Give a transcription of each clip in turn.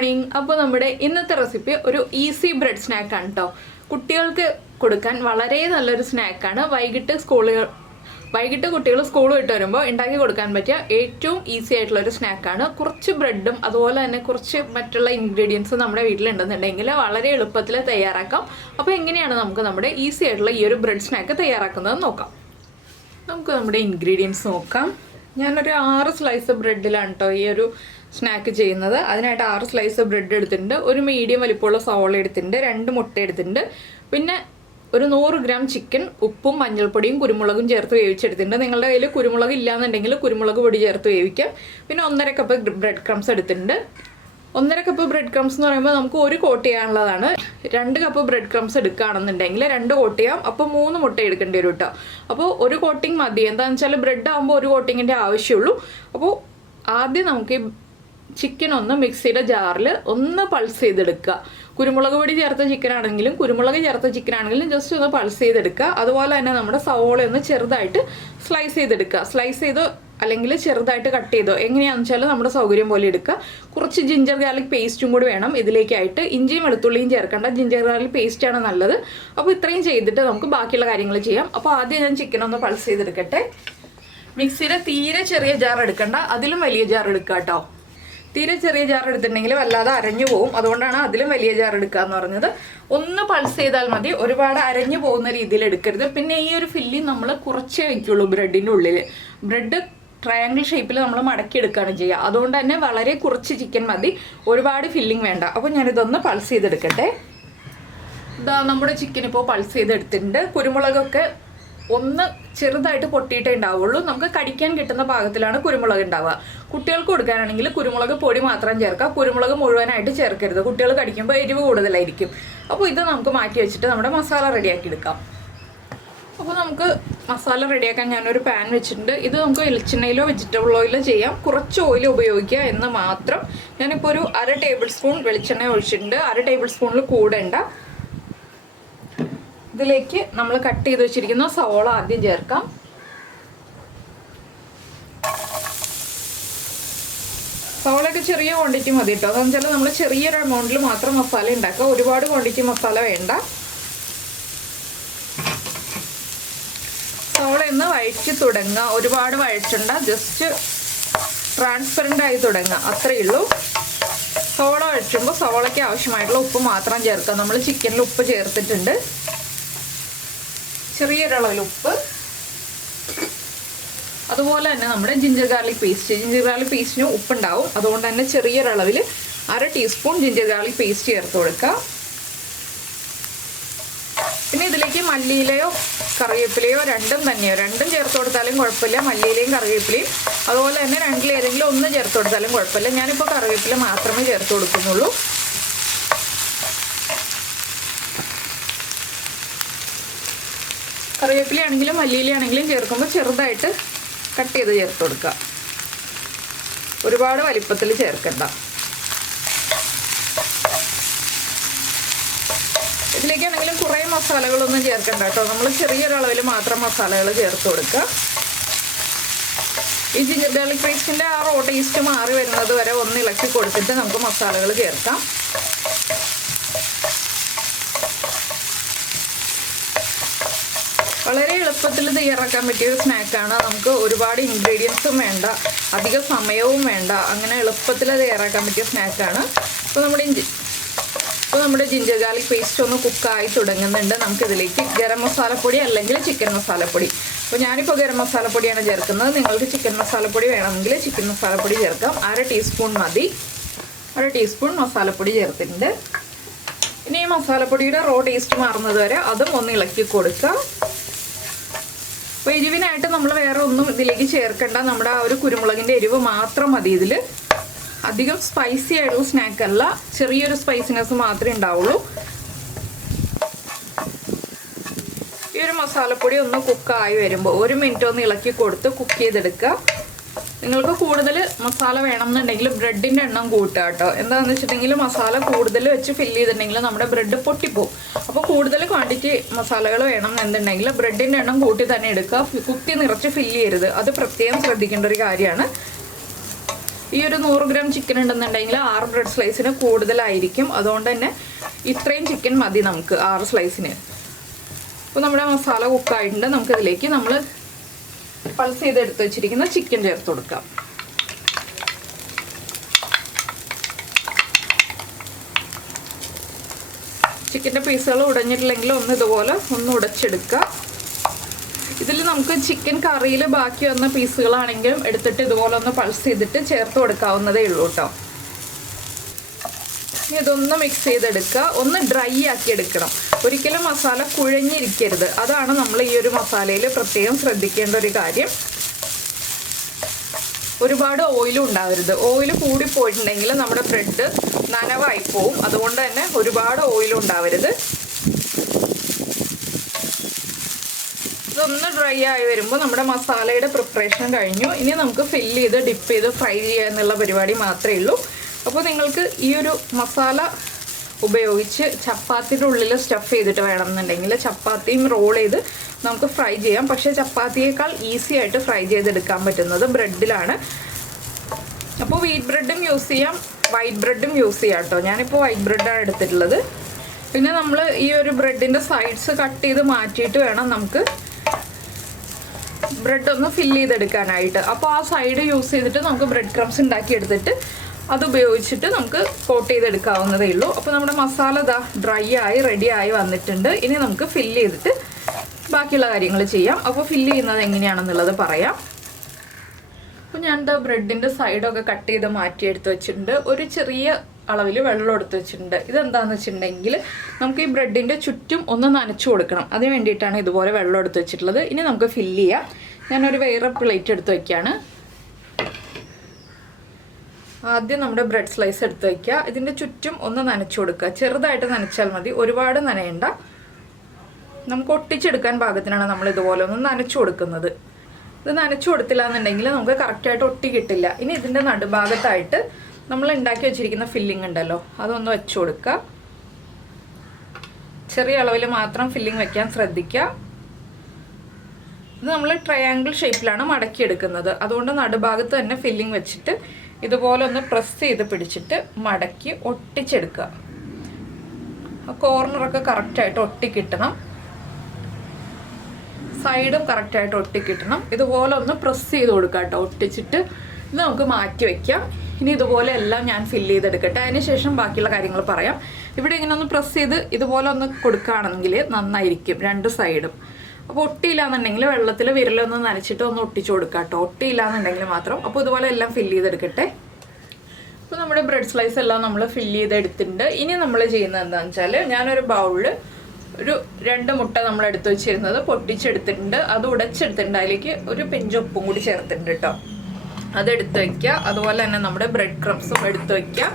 Morning. അപ്പോൾ നമ്മുടെ ഇന്നത്തെ റെസിപ്പി ഒരു ഈസി ബ്രെഡ് സ്നാക്കാണ് കേട്ടോ. കുട്ടികൾക്ക് കൊടുക്കാൻ വളരെ നല്ലൊരു സ്നാക്കാണ്. വൈകിട്ട് കുട്ടികൾ സ്കൂൾ വിട്ട് വരുമ്പോൾ ഉണ്ടാക്കി കൊടുക്കാൻ പറ്റിയ ഏറ്റവും ഈസി ആയിട്ടുള്ളൊരു സ്നാക്കാണ്. കുറച്ച് ബ്രെഡും അതുപോലെ തന്നെ കുറച്ച് മറ്റുള്ള ഇൻഗ്രീഡിയൻസും നമ്മുടെ വീട്ടിലുണ്ടെന്നുണ്ടെങ്കിൽ വളരെ എളുപ്പത്തിൽ തയ്യാറാക്കാം. അപ്പോൾ എങ്ങനെയാണ് നമുക്ക് നമ്മുടെ ഈസി ആയിട്ടുള്ള ഈ ഒരു ബ്രെഡ് സ്നാക്ക് തയ്യാറാക്കുന്നത് നോക്കാം. നമുക്ക് നമ്മുടെ ഇൻഗ്രീഡിയൻസ് നോക്കാം. ഞാനൊരു 6 സ്ലൈസ് ബ്രെഡിലാണ് കേട്ടോ ഈ ഒരു സ്നാക്ക് ചെയ്യുന്നത്. അതിനായിട്ട് 6 സ്ലൈസ് ബ്രെഡ് എടുത്തിട്ടുണ്ട്, ഒരു മീഡിയം വലിപ്പമുള്ള സവോള എടുത്തിട്ടുണ്ട്, 2 മുട്ട എടുത്തിട്ടുണ്ട്, പിന്നെ ഒരു 100 ഗ്രാം ചിക്കൻ ഉപ്പും മഞ്ഞൾപ്പൊടിയും കുരുമുളകും ചേർത്ത് വേവിച്ചെടുത്തിട്ടുണ്ട്. നിങ്ങളുടെ കയ്യിൽ കുരുമുളക് ഇല്ലാന്നുണ്ടെങ്കിൽ കുരുമുളക് പൊടി ചേർത്ത് വേവിക്കാം. പിന്നെ 1.5 കപ്പ് ബ്രെഡ് ക്രംസ് എടുത്തിട്ടുണ്ട്. 1.5 കപ്പ് ബ്രെഡ് ക്രംസ് എന്ന് പറയുമ്പോൾ നമുക്ക് 1 കോട്ട് ചെയ്യാനുള്ളതാണ്. 2 കപ്പ് ബ്രെഡ് ക്രംസ് എടുക്കുകയാണെന്നുണ്ടെങ്കിൽ 2 കോട്ട് ചെയ്യാം. അപ്പോൾ 3 മുട്ട എടുക്കേണ്ടി വരും കേട്ടോ. അപ്പോൾ 1 കോട്ടിങ് മതി. എന്താണെന്ന് വെച്ചാൽ ബ്രെഡ് ആകുമ്പോൾ 1 കോട്ടിങ്ങിൻ്റെ ആവശ്യമുള്ളൂ. അപ്പോൾ ആദ്യം നമുക്ക് ചിക്കൻ ഒന്ന് മിക്സിയുടെ ജാറിൽ ഒന്ന് പൾസ് ചെയ്തെടുക്കുക. കുരുമുളക് പൊടി ചേർത്ത ചിക്കൻ ആണെങ്കിലും കുരുമുളക് ചേർത്ത ചിക്കൻ ആണെങ്കിലും ജസ്റ്റ് ഒന്ന് പൾസ് ചെയ്തെടുക്കുക. അതുപോലെ തന്നെ നമ്മുടെ സവോള ഒന്ന് ചെറുതായിട്ട് സ്ലൈസ് ചെയ്തെടുക്കുക. സ്ലൈസ് ചെയ്തോ അല്ലെങ്കിൽ ചെറുതായിട്ട് കട്ട് ചെയ്തോ എങ്ങനെയാണെന്ന് വെച്ചാൽ നമ്മുടെ സൗകര്യം പോലെ എടുക്കുക. കുറച്ച് ജിഞ്ചർ ഗാർലിക് പേസ്റ്റും കൂടി വേണം ഇതിലേക്കായിട്ട്. ഇഞ്ചിയും വെളുത്തുള്ളിയും ചേർക്കേണ്ട, ജിഞ്ചർ ഗാർലിക് പേസ്റ്റാണ് നല്ലത്. അപ്പോൾ ഇത്രയും ചെയ്തിട്ട് നമുക്ക് ബാക്കിയുള്ള കാര്യങ്ങൾ ചെയ്യാം. അപ്പോൾ ആദ്യം ഞാൻ ചിക്കൻ ഒന്ന് പൾസ് ചെയ്തെടുക്കട്ടെ. മിക്സിയുടെ തീരെ ചെറിയ ജാർ എടുക്കണ്ട, അതിലും വലിയ ജാർ എടുക്കുക കേട്ടോ. തീരെ ചെറിയ ജാർ എടുത്തിട്ടുണ്ടെങ്കിൽ വല്ലാതെ അരഞ്ഞു പോകും. അതുകൊണ്ടാണ് അതിലും വലിയ ജാർ എടുക്കുക എന്ന് പറഞ്ഞത്. ഒന്ന് പൾസ് ചെയ്താൽ മതി, ഒരുപാട് അരഞ്ഞു പോകുന്ന രീതിയിൽ എടുക്കരുത്. പിന്നെ ഈ ഒരു ഫില്ലിങ് നമ്മൾ കുറച്ചേ വയ്ക്കുള്ളൂ ബ്രെഡിൻ്റെ ഉള്ളിൽ. ബ്രെഡ് ട്രയാങ്കിൾ ഷേപ്പിൽ നമ്മൾ മടക്കിയെടുക്കുകയാണ് ചെയ്യുക. അതുകൊണ്ട് തന്നെ വളരെ കുറച്ച് ചിക്കൻ മതി, ഒരുപാട് ഫില്ലിങ് വേണ്ട. അപ്പോൾ ഞാനിതൊന്ന് പൾസ് ചെയ്തെടുക്കട്ടെ. ഇതാ നമ്മുടെ ചിക്കൻ ഇപ്പോൾ പൾസ് ചെയ്തെടുത്തിട്ടുണ്ട്. കുരുമുളകൊക്കെ ഒന്ന് ചെറുതായിട്ട് പൊട്ടിയിട്ടേ ഉണ്ടാവുള്ളൂ. നമുക്ക് കടിക്കാൻ കിട്ടുന്ന പാകത്തിലാണ് കുരുമുളക് ഉണ്ടാവുക. കുട്ടികൾക്ക് കൊടുക്കാനാണെങ്കിൽ കുരുമുളക് പൊടി മാത്രം ചേർക്കുക, കുരുമുളക് മുഴുവനായിട്ട് ചേർക്കരുത്. കുട്ടികൾ കടിക്കുമ്പോൾ എരിവ് കൂടുതലായിരിക്കും. അപ്പോൾ ഇത് നമുക്ക് മാറ്റി വെച്ചിട്ട് നമ്മുടെ മസാല റെഡിയാക്കി എടുക്കാം. അപ്പോൾ നമുക്ക് മസാല റെഡിയാക്കാൻ ഞാനൊരു പാൻ വെച്ചിട്ടുണ്ട്. ഇത് നമുക്ക് വെളിച്ചെണ്ണയിലോ വെജിറ്റബിൾ ഓയിലോ ചെയ്യാം. കുറച്ച് ഓയിൽ ഉപയോഗിക്കുക എന്ന് മാത്രം. ഞാനിപ്പോൾ ഒരു 1/2 ടേബിൾ സ്പൂൺ വെളിച്ചെണ്ണ ഒഴിച്ചിട്ടുണ്ട്. 1/2 ടേബിൾ സ്പൂണിൽ കൂടേണ്ട. ഇതിലേക്ക് നമ്മൾ കട്ട് ചെയ്ത് വെച്ചിരിക്കുന്ന സവോള ആദ്യം ചേർക്കാം. സവോളയൊക്കെ ചെറിയ ക്വാണ്ടിറ്റി മതി കേട്ടോ. അതെന്ന് വെച്ചാൽ നമ്മൾ ചെറിയൊരു എമൗണ്ടിൽ മാത്രം മസാല ഉണ്ടാക്കുക, ഒരുപാട് ക്വാണ്ടിറ്റി മസാല വേണ്ട. സവോള ഒന്ന് വഴറ്റി തുടങ്ങുക, ഒരുപാട് വഴറ്റണ്ട, ജസ്റ്റ് ട്രാൻസ്പെറൻ്റ് ആയി തുടങ്ങുക, അത്രയേ ഉള്ളൂ. സവോള വഴറ്റുമ്പോൾ സവോളയ്ക്ക് ആവശ്യമായിട്ടുള്ള ഉപ്പ് മാത്രം ചേർക്കുക. നമ്മൾ ചിക്കനിൽ ഉപ്പ് ചേർത്തിട്ടുണ്ട്, ചെറിയൊരളവിൽ ഉപ്പ്. അതുപോലെ തന്നെ നമ്മുടെ ജിഞ്ചർ ഗാർലിക് പേസ്റ്റിന് ഉപ്പുണ്ടാവും. അതുകൊണ്ട് തന്നെ ചെറിയൊരളവിൽ 1/2 ടീസ്പൂൺ ജിഞ്ചർ ഗാർലിക് പേസ്റ്റ് ചേർത്ത് കൊടുക്കുക. പിന്നെ ഇതിലേക്ക് മല്ലിയിലയോ കറിവേപ്പിലയോ രണ്ടും ചേർത്ത് കൊടുത്താലും കുഴപ്പമില്ല. മല്ലിയിലയും കറിവേപ്പിലയും അതുപോലെ തന്നെ രണ്ടിലേതെങ്കിലും ഒന്ന് ചേർത്ത് കൊടുത്താലും കുഴപ്പമില്ല. ഞാനിപ്പോൾ കറിവേപ്പില മാത്രമേ ചേർത്ത് കൊടുക്കുന്നുള്ളൂ. കറിവേപ്പിലയാണെങ്കിലും മല്ലിയിലയാണെങ്കിലും ചേർക്കുമ്പോൾ ചെറുതായിട്ട് കട്ട് ചെയ്ത് ചേർത്ത് കൊടുക്കുക, ഒരുപാട് വലിപ്പത്തിൽ ചേർക്കണ്ട. ഇതിലേക്കാണെങ്കിലും കുറേ മസാലകളൊന്നും ചേർക്കണ്ട കേട്ടോ. നമ്മൾ ചെറിയൊരളവിൽ മാത്രം മസാലകൾ ചേർത്ത് കൊടുക്കുക. ഈ ജിഞ്ചർ ഗാർലിക് പേസ്റ്റിൻ്റെ ആ റോ ടേസ്റ്റ് മാറി വരുന്നത് വരെ ഒന്ന് ഇളക്കി കൊടുത്തിട്ട് നമുക്ക് മസാലകൾ ചേർക്കാം. വളരെ എളുപ്പത്തിൽ തയ്യാറാക്കാൻ പറ്റിയൊരു സ്നാക്കാണ്. നമുക്ക് ഒരുപാട് ഇൻഗ്രീഡിയൻസും വേണ്ട, അധിക സമയവും വേണ്ട, അങ്ങനെ എളുപ്പത്തിൽ തയ്യാറാക്കാൻ പറ്റിയ സ്നാക്കാണ്. അപ്പോൾ നമ്മുടെ ജിഞ്ചർ ഗാർലിക് പേസ്റ്റ് ഒന്ന് കുക്കായി തുടങ്ങുന്നുണ്ട്. നമുക്കിതിലേക്ക് ഗരം മസാലപ്പൊടി അല്ലെങ്കിൽ ചിക്കൻ മസാലപ്പൊടി. അപ്പോൾ ഞാനിപ്പോൾ ഗരം മസാലപ്പൊടിയാണ് ചേർക്കുന്നത്. നിങ്ങൾക്ക് ചിക്കൻ മസാലപ്പൊടി വേണമെങ്കിൽ ചിക്കൻ മസാലപ്പൊടി ചേർക്കാം. 1/2 ടീസ്പൂൺ മതി. 1/2 ടീസ്പൂൺ മസാലപ്പൊടി ചേർത്തിട്ടുണ്ട്. ഇനി ഈ മസാലപ്പൊടിയുടെ റോ ടേസ്റ്റ് മാറുന്നത് വരെ അതും ഒന്ന് ഇളക്കി കൊടുക്കുക. അപ്പോൾ എരിവിനായിട്ട് നമ്മൾ വേറെ ഒന്നും ഇതിലേക്ക് ചേർക്കേണ്ട. നമ്മുടെ ആ ഒരു കുരുമുളകിൻ്റെ എരിവ് മാത്രം മതി ഇതിൽ. അധികം സ്പൈസി ആയിട്ടുള്ള സ്നാക്കല്ല, ചെറിയൊരു സ്പൈസിനെസ് മാത്രമേ ഉണ്ടാവുള്ളൂ. ഈ ഒരു മസാലപ്പൊടി ഒന്ന് കുക്കായി വരുമ്പോൾ 1 മിനിറ്റ് ഒന്ന് ഇളക്കി കൊടുത്ത് കുക്ക് ചെയ്തെടുക്കുക. നിങ്ങൾക്ക് കൂടുതൽ മസാല വേണമെന്നുണ്ടെങ്കിൽ ബ്രെഡിൻ്റെ എണ്ണം കൂട്ടുക കേട്ടോ. എന്താണെന്ന് വെച്ചിട്ടുണ്ടെങ്കിൽ മസാല കൂടുതൽ വെച്ച് ഫില്ല് ചെയ്തിട്ടുണ്ടെങ്കിൽ നമ്മുടെ ബ്രെഡ് പൊട്ടിപ്പോവും. അപ്പോൾ കൂടുതൽ ക്വാണ്ടിറ്റി മസാലകൾ വേണം എന്നുണ്ടെങ്കിൽ ബ്രെഡിൻ്റെ എണ്ണം കൂട്ടി തന്നെ എടുക്കുക. കുത്തി നിറച്ച് ഫില്ല് ചെയ്യരുത്, അത് പ്രത്യേകം ശ്രദ്ധിക്കേണ്ട ഒരു കാര്യമാണ്. ഈ ഒരു 100 ഗ്രാം ചിക്കൻ ഉണ്ടെന്നുണ്ടെങ്കിൽ 6 ബ്രെഡ് സ്ലൈസിന് കൂടുതലായിരിക്കും. അതുകൊണ്ട് തന്നെ ഇത്രയും ചിക്കൻ മതി നമുക്ക് 6 സ്ലൈസിന്. അപ്പോൾ നമ്മുടെ മസാല കുക്കായിട്ടുണ്ട്. നമുക്കിതിലേക്ക് നമ്മൾ പൾസ് ചെയ്തെടുത്ത് വെച്ചിരിക്കുന്ന ചിക്കൻ ചേർത്ത് കൊടുക്കാം. ചിക്കൻ്റെ പീസുകൾ ഉടഞ്ഞിട്ടില്ലെങ്കിൽ ഒന്ന് ഇതുപോലെ ഒന്ന് ഉടച്ചെടുക്കുക. ഇതിൽ നമുക്ക് ചിക്കൻ കറിയിൽ ബാക്കി വന്ന പീസുകളാണെങ്കിലും എടുത്തിട്ട് ഇതുപോലെ ഒന്ന് പൾസ് ചെയ്തിട്ട് ചേർത്ത് കൊടുക്കാവുന്നതേ ഉള്ളൂ കേട്ടോ. ഇനി ഇതൊന്ന് മിക്സ് ചെയ്തെടുക്കുക. ഒന്ന് ഡ്രൈ ആക്കി എടുക്കണം. ഒരിക്കലും മസാല കുഴഞ്ഞിരിക്കരുത്. അതാണ് നമ്മൾ ഈ ഒരു മസാലയിൽ പ്രത്യേകം ശ്രദ്ധിക്കേണ്ട ഒരു കാര്യം. ഒരുപാട് ഓയിലും ഉണ്ടാവരുത്. ഓയിൽ കൂടിപ്പോയിട്ടുണ്ടെങ്കിൽ നമ്മുടെ ബ്രെഡ് നനവായി പോവും. അതുകൊണ്ട് തന്നെ ഒരുപാട് ഓയിലും ഉണ്ടാവരുത്. ഇതൊന്ന് ഡ്രൈ ആയി വരുമ്പോൾ നമ്മുടെ മസാലയുടെ പ്രിപ്പറേഷൻ കഴിഞ്ഞു. ഇനി നമുക്ക് ഫില്ല് ചെയ്ത് ഡിപ്പ് ചെയ്ത് ഫ്രൈ ചെയ്യുക എന്നുള്ള പരിപാടി മാത്രമേ ഉള്ളൂ. അപ്പോൾ നിങ്ങൾക്ക് ഈ ഒരു മസാല ഉപയോഗിച്ച് ചപ്പാത്തിയുടെ ഉള്ളിൽ സ്റ്റഫ് ചെയ്തിട്ട് വേണമെന്നുണ്ടെങ്കിൽ ചപ്പാത്തിയും റോൾ ചെയ്ത് നമുക്ക് ഫ്രൈ ചെയ്യാം. പക്ഷേ ചപ്പാത്തിയേക്കാൾ ഈസി ആയിട്ട് ഫ്രൈ ചെയ്തെടുക്കാൻ പറ്റുന്നത് ബ്രെഡിലാണ്. അപ്പോൾ വീറ്റ് ബ്രെഡും യൂസ് ചെയ്യാം, വൈറ്റ് ബ്രെഡും യൂസ് ചെയ്യാം കേട്ടോ. ഞാനിപ്പോൾ വൈറ്റ് ബ്രെഡാണ് എടുത്തിട്ടുള്ളത്. പിന്നെ നമ്മൾ ഈ ഒരു ബ്രെഡിൻ്റെ സൈഡ്സ് കട്ട് ചെയ്ത് മാറ്റിയിട്ട് വേണം നമുക്ക് ബ്രെഡ് ഒന്ന് ഫില്ല് ചെയ്തെടുക്കാനായിട്ട്. അപ്പോൾ ആ സൈഡ് യൂസ് ചെയ്തിട്ട് നമുക്ക് ബ്രെഡ് ക്രംസ് ഉണ്ടാക്കിയെടുത്തിട്ട് അത് ഉപയോഗിച്ചിട്ട് നമുക്ക് കോട്ട് ചെയ്തെടുക്കാവുന്നതേ ഉള്ളൂ. അപ്പോൾ നമ്മുടെ മസാല ഇതാ ഡ്രൈ ആയി റെഡി ആയി വന്നിട്ടുണ്ട്. ഇനി നമുക്ക് ഫില്ല് ചെയ്തിട്ട് ബാക്കിയുള്ള കാര്യങ്ങൾ ചെയ്യാം. അപ്പോൾ ഫില്ല് ചെയ്യുന്നത് എങ്ങനെയാണെന്നുള്ളത് പറയാം. അപ്പോൾ ഞാൻ എന്താ ബ്രെഡിൻ്റെ സൈഡൊക്കെ കട്ട് ചെയ്ത് മാറ്റിയെടുത്ത് വെച്ചിട്ടുണ്ട്. ഒരു ചെറിയ അളവിൽ വെള്ളം എടുത്ത് വെച്ചിട്ടുണ്ട്. ഇതെന്താണെന്ന് വെച്ചിട്ടുണ്ടെങ്കിൽ നമുക്ക് ഈ ബ്രെഡിൻ്റെ ചുറ്റും ഒന്ന് നനച്ചു കൊടുക്കണം. അതിന് വേണ്ടിയിട്ടാണ് ഇതുപോലെ വെള്ളം എടുത്ത് വെച്ചിട്ടുള്ളത്. ഇനി നമുക്ക് ഫില്ല് ചെയ്യാം. ഞാനൊരു വേറെ പ്ലേറ്റ് എടുത്ത് വയ്ക്കുകയാണ്. ആദ്യം നമ്മുടെ ബ്രെഡ് സ്ലൈസ് എടുത്ത് വയ്ക്കുക. ഇതിൻ്റെ ചുറ്റും ഒന്ന് നനച്ചു കൊടുക്കുക. ചെറുതായിട്ട് നനച്ചാൽ മതി, ഒരുപാട് നനയണ്ട. നമുക്ക് ഒട്ടിച്ചെടുക്കാൻ പാകത്തിനാണ് നമ്മൾ ഇതുപോലെ ഒന്ന് നനച്ചു കൊടുക്കുന്നത്. ഇത് നനച്ചു കൊടുത്തില്ല എന്നുണ്ടെങ്കിൽ നമുക്ക് കറക്റ്റായിട്ട് ഒട്ടി കിട്ടില്ല. ഇനി ഇതിൻ്റെ നടുഭാഗത്തായിട്ട് നമ്മൾ ഉണ്ടാക്കി വെച്ചിരിക്കുന്ന ഫില്ലിംഗ് ഉണ്ടല്ലോ, അതൊന്ന് വെച്ചു കൊടുക്കുക. ചെറിയ അളവിൽ മാത്രം ഫില്ലിംഗ് വെക്കാൻ ശ്രദ്ധിക്കുക. ഇത് നമ്മൾ ട്രയാങ്കിൾ ഷേപ്പിലാണ് മടക്കിയെടുക്കുന്നത്. അതുകൊണ്ട് നടുഭാഗത്ത് തന്നെ ഫില്ലിംഗ് വെച്ചിട്ട് ഇതുപോലെ ഒന്ന് പ്രസ് ചെയ്ത് പിടിച്ചിട്ട് മടക്കി ഒട്ടിച്ചെടുക്കുക. ആ കോർണറൊക്കെ കറക്റ്റായിട്ട് ഒട്ടിക്കിട്ടണം. സൈഡും കറക്റ്റായിട്ട് ഒട്ടിക്കിട്ടണം. ഇതുപോലെ ഒന്ന് പ്രസ് ചെയ്ത് കൊടുക്കുക കേട്ടോ, ഒട്ടിച്ചിട്ട്. ഇത് നമുക്ക് മാറ്റി വയ്ക്കാം. ഇനി ഇതുപോലെ എല്ലാം ഞാൻ ഫില്ല് ചെയ്തെടുക്കട്ടെ. അതിന് ശേഷം ബാക്കിയുള്ള കാര്യങ്ങൾ പറയാം. ഇവിടെ ഇങ്ങനെ ഒന്ന് പ്രസ് ചെയ്ത് ഇതുപോലെ ഒന്ന് കൊടുക്കുകയാണെങ്കിൽ നന്നായിരിക്കും രണ്ട് സൈഡും. അപ്പോൾ ഒട്ടിയില്ല എന്നുണ്ടെങ്കിൽ വെള്ളത്തിൽ വിരലൊന്ന് നനച്ചിട്ട് ഒന്ന് ഒട്ടിച്ചു കൊടുക്കാം കേട്ടോ, ഒട്ടിയില്ല എന്നുണ്ടെങ്കിൽ മാത്രം. അപ്പോൾ ഇതുപോലെ എല്ലാം ഫില്ല് ചെയ്തെടുക്കട്ടെ. അപ്പോൾ നമ്മുടെ ബ്രെഡ് സ്ലൈസ് എല്ലാം നമ്മൾ ഫില്ല് ചെയ്തെടുത്തിട്ടുണ്ട്. ഇനി നമ്മൾ ചെയ്യുന്നത് എന്താണെന്ന് വെച്ചാൽ ഞാനൊരു ബൗളിൽ ഒരു 2 മുട്ട നമ്മൾ എടുത്ത് വെച്ചിരുന്നത് പൊട്ടിച്ചെടുത്തിട്ടുണ്ട്. അത് ഉടച്ചെടുത്തിട്ടുണ്ട്. അതിലേക്ക് ഒരു പിഞ്ച് ഉപ്പും കൂടി ചേർത്തിട്ടുണ്ട് കേട്ടോ. അതെടുത്ത് വയ്ക്കുക. അതുപോലെ തന്നെ നമ്മുടെ ബ്രെഡ് ക്രംസും എടുത്ത് വയ്ക്കുക.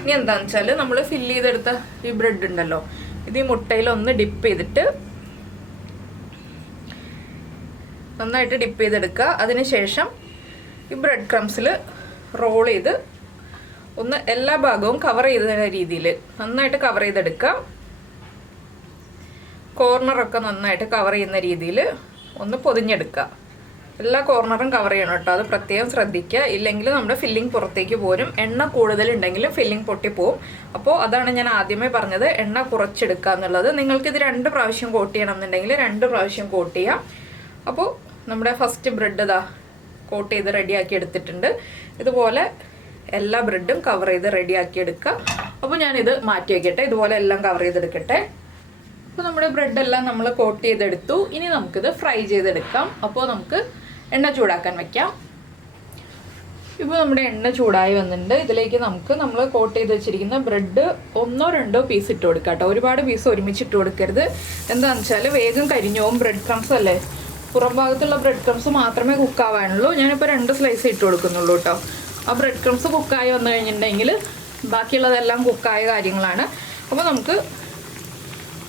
ഇനി എന്താണെന്ന് വെച്ചാൽ നമ്മൾ ഫില്ല് ചെയ്തെടുത്ത ഈ ബ്രെഡ് ഉണ്ടല്ലോ, ഇത് ഈ മുട്ടയിൽ ഒന്ന് ഡിപ്പ് ചെയ്തിട്ട് നന്നായിട്ട് ഡിപ്പ് ചെയ്തെടുക്കുക. അതിനുശേഷം ഈ ബ്രെഡ് ക്രംസിൽ റോൾ ചെയ്ത് ഒന്ന് എല്ലാ ഭാഗവും കവർ ചെയ്ത രീതിയിൽ നന്നായിട്ട് കവർ ചെയ്തെടുക്കുക. കോർണറൊക്കെ നന്നായിട്ട് കവർ ചെയ്യുന്ന രീതിയിൽ ഒന്ന് പൊതിഞ്ഞെടുക്കുക. എല്ലാ കോർണറും കവർ ചെയ്യണം കേട്ടോ, അത് പ്രത്യേകം ശ്രദ്ധിക്കുക. ഇല്ലെങ്കിൽ നമ്മുടെ ഫില്ലിംഗ് പുറത്തേക്ക് പോരും. എണ്ണ കൂടുതലുണ്ടെങ്കിലും ഫില്ലിംഗ് പൊട്ടിപ്പോവും. അപ്പോൾ അതാണ് ഞാൻ ആദ്യമേ പറഞ്ഞത്, എണ്ണ കുറച്ചെടുക്കുക എന്നുള്ളത്. നിങ്ങൾക്കിത് 2 പ്രാവശ്യം കോട്ട് ചെയ്യണം എന്നുണ്ടെങ്കിൽ 2 പ്രാവശ്യം കോട്ട് ചെയ്യാം. അപ്പോൾ നമ്മുടെ ഫസ്റ്റ് ബ്രെഡ് ഇതാ കോട്ട് ചെയ്ത് റെഡിയാക്കി എടുത്തിട്ടുണ്ട്. ഇതുപോലെ എല്ലാ ബ്രെഡും കവർ ചെയ്ത് റെഡിയാക്കി എടുക്കുക. അപ്പോൾ ഞാനിത് മാറ്റി വയ്ക്കട്ടെ. ഇതുപോലെ എല്ലാം കവർ ചെയ്തെടുക്കട്ടെ. അപ്പോൾ നമ്മുടെ ബ്രെഡെല്ലാം നമ്മൾ കോട്ട് ചെയ്തെടുത്തു. ഇനി നമുക്കിത് ഫ്രൈ ചെയ്തെടുക്കാം. അപ്പോൾ നമുക്ക് എണ്ണ ചൂടാക്കാൻ വയ്ക്കാം. ഇപ്പോൾ നമ്മുടെ എണ്ണ ചൂടായി വന്നിട്ടുണ്ട്. ഇതിലേക്ക് നമ്മൾ കോട്ട് ചെയ്ത് വെച്ചിരിക്കുന്ന ബ്രെഡ് 1-2 പീസ് ഇട്ട് കൊടുക്കാം കേട്ടോ. ഒരുപാട് പീസ് ഒരുമിച്ച് ഇട്ട് കൊടുക്കരുത്. എന്താണെന്ന് വെച്ചാൽ വേഗം കരിഞ്ഞു പോകും. ബ്രെഡ് ക്രംസ് അല്ലേ, പുറം ഭാഗത്തുള്ള ബ്രെഡ് ക്രംസ് മാത്രമേ കുക്കാവാനുള്ളൂ. ഞാനിപ്പോൾ 2 സ്ലൈസ് ഇട്ട് കൊടുക്കുന്നുള്ളൂ കേട്ടോ. ആ ബ്രെഡ് ക്രംസ് കുക്കായി വന്നു കഴിഞ്ഞിട്ടുണ്ടെങ്കിൽ ബാക്കിയുള്ളതെല്ലാം കുക്കായ കാര്യങ്ങളാണ്. അപ്പോൾ നമുക്ക്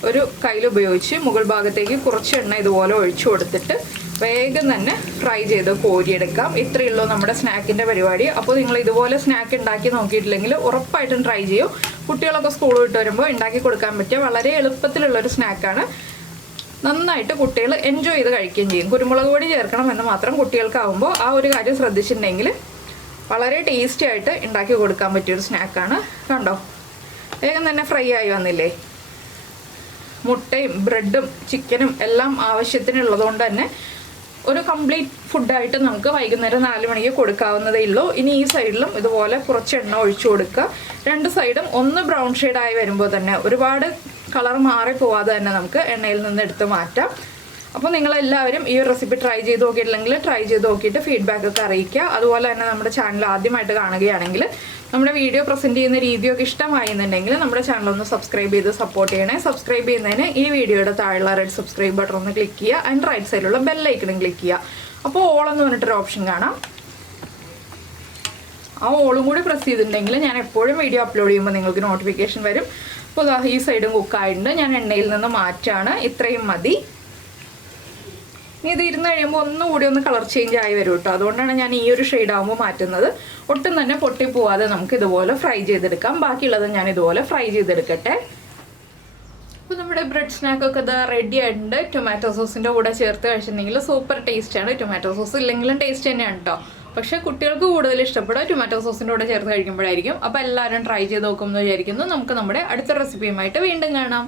ഒരു കയ്യിൽ ഉപയോഗിച്ച് മുകൾ ഭാഗത്തേക്ക് കുറച്ച് എണ്ണ ഇതുപോലെ ഒഴിച്ചു കൊടുത്തിട്ട് വേഗം തന്നെ ഫ്രൈ ചെയ്ത് കോരിയെടുക്കാം. ഇത്രയേ ഉള്ളൂ നമ്മുടെ സ്നാക്കിൻ്റെ പരിപാടി. അപ്പോൾ നിങ്ങൾ ഇതുപോലെ സ്നാക്ക് ഉണ്ടാക്കി നോക്കിയിട്ടില്ലെങ്കിൽ ഉറപ്പായിട്ടും ട്രൈ ചെയ്യൂ. കുട്ടികളൊക്കെ സ്കൂൾ വിട്ട് വരുമ്പോൾ ഉണ്ടാക്കി കൊടുക്കാൻ പറ്റിയ വളരെ എളുപ്പത്തിലുള്ളൊരു സ്നാക്കാണ്. നന്നായിട്ട് കുട്ടികൾ എൻജോയ് ചെയ്ത് കഴിക്കുകയും ചെയ്യും. കുരുമുളക് പൊടി ചേർക്കണം എന്ന് മാത്രം കുട്ടികൾക്കാവുമ്പോൾ ആ ഒരു കാര്യം ശ്രദ്ധിച്ചിട്ടുണ്ടെങ്കിൽ വളരെ ടേസ്റ്റി ആയിട്ട് ഉണ്ടാക്കി കൊടുക്കാൻ പറ്റിയൊരു സ്നാക്കാണ്. കണ്ടോ, വേഗം തന്നെ ഫ്രൈ ആയി വന്നില്ലേ. മുട്ടയും ബ്രെഡും ചിക്കനും എല്ലാം ആവശ്യത്തിനുള്ളതുകൊണ്ട് തന്നെ ഒരു കംപ്ലീറ്റ് ഫുഡായിട്ട് നമുക്ക് വൈകുന്നേരം 4 മണിക്ക് കൊടുക്കാവുന്നതേ ഉള്ളൂ. ഇനി ഈ സൈഡിലും ഇതുപോലെ കുറച്ച് എണ്ണ ഒഴിച്ചു കൊടുക്കുക. 2 സൈഡും ഒന്ന് ബ്രൗൺ ഷെയ്ഡായി വരുമ്പോൾ തന്നെ ഒരുപാട് കളർ മാറിപ്പോവാതെ തന്നെ നമുക്ക് എണ്ണയിൽ നിന്ന് എടുത്ത് മാറ്റാം. അപ്പോൾ നിങ്ങളെല്ലാവരും ഈ ഒരു റെസിപ്പി ട്രൈ ചെയ്ത് നോക്കിയിട്ടില്ലെങ്കിൽ ട്രൈ ചെയ്ത് നോക്കിയിട്ട് ഫീഡ്ബാക്ക് ഒക്കെ അറിയിക്കുക. അതുപോലെ തന്നെ നമ്മുടെ ചാനൽ ആദ്യമായിട്ട് കാണുകയാണെങ്കിൽ നമ്മുടെ വീഡിയോ പ്രസൻറ്റ് ചെയ്യുന്ന രീതിയൊക്കെ ഇഷ്ടമായിരുന്നുണ്ടെങ്കിൽ നമ്മുടെ ചാനൽ ഒന്ന് സബ്സ്ക്രൈബ് ചെയ്ത് സപ്പോർട്ട് ചെയ്യണേ. സബ്സ്ക്രൈബ് ചെയ്യുന്നതിന് ഈ വീഡിയോയുടെ താഴെയുള്ള റെഡ് സബ്സ്ക്രൈബ് ബട്ടൺ ഒന്ന് ക്ലിക്ക് ചെയ്യുക. ആൻഡ് റൈറ്റ് സൈഡിലുള്ള ബെല്ലൈക്കണും ക്ലിക്ക് ചെയ്യുക. അപ്പോൾ ഓൾ എന്ന് പറഞ്ഞിട്ടൊരു ഓപ്ഷൻ കാണാം. ആ ഓളും കൂടി പ്രസ് ചെയ്തിട്ടുണ്ടെങ്കിൽ ഞാൻ എപ്പോഴും വീഡിയോ അപ്ലോഡ് ചെയ്യുമ്പോൾ നിങ്ങൾക്ക് നോട്ടിഫിക്കേഷൻ വരും. അപ്പോൾ ഈ സൈഡും കുക്കായിട്ടുണ്ട്. ഞാൻ എണ്ണയിൽ നിന്ന് മാറ്റാണ്. ഇത്രയും മതി. ഇനി ഇത് ഇരുന്ന് കഴിയുമ്പോൾ ഒന്നുകൂടി ഒന്ന് കളർ ചേഞ്ച് ആയി വരും കേട്ടോ. അതുകൊണ്ടാണ് ഞാൻ ഈ ഒരു ഷെയ്ഡ് ആകുമ്പോൾ മാറ്റുന്നത്. ഒട്ടും തന്നെ പൊട്ടിപ്പോവാതെ നമുക്ക് ഇതുപോലെ ഫ്രൈ ചെയ്തെടുക്കാം. ബാക്കിയുള്ളത് ഞാൻ ഇതുപോലെ ഫ്രൈ ചെയ്തെടുക്കട്ടെ. അപ്പോൾ നമ്മുടെ ബ്രെഡ് സ്നാക്കൊക്കെ ഇത് റെഡി ആയിട്ടുണ്ട്. ടൊമാറ്റോ സോസിൻ്റെ കൂടെ ചേർത്ത് കഴിച്ചിട്ടുണ്ടെങ്കിൽ സൂപ്പർ ടേസ്റ്റാണ്. ടൊമാറ്റോ സോസ് ഇല്ലെങ്കിലും ടേസ്റ്റ് തന്നെയാണ് കേട്ടോ. പക്ഷേ കുട്ടികൾക്ക് കൂടുതൽ ഇഷ്ടപ്പെടുക ടൊമാറ്റോ സോസിൻ്റെ കൂടെ ചേർത്ത് കഴിക്കുമ്പോഴായിരിക്കും. അപ്പോൾ എല്ലാവരും ട്രൈ ചെയ്ത് നോക്കുമെന്ന് വിചാരിക്കുന്നു. നമുക്ക് നമ്മുടെ അടുത്ത റെസിപ്പിയുമായിട്ട് വീണ്ടും കാണാം.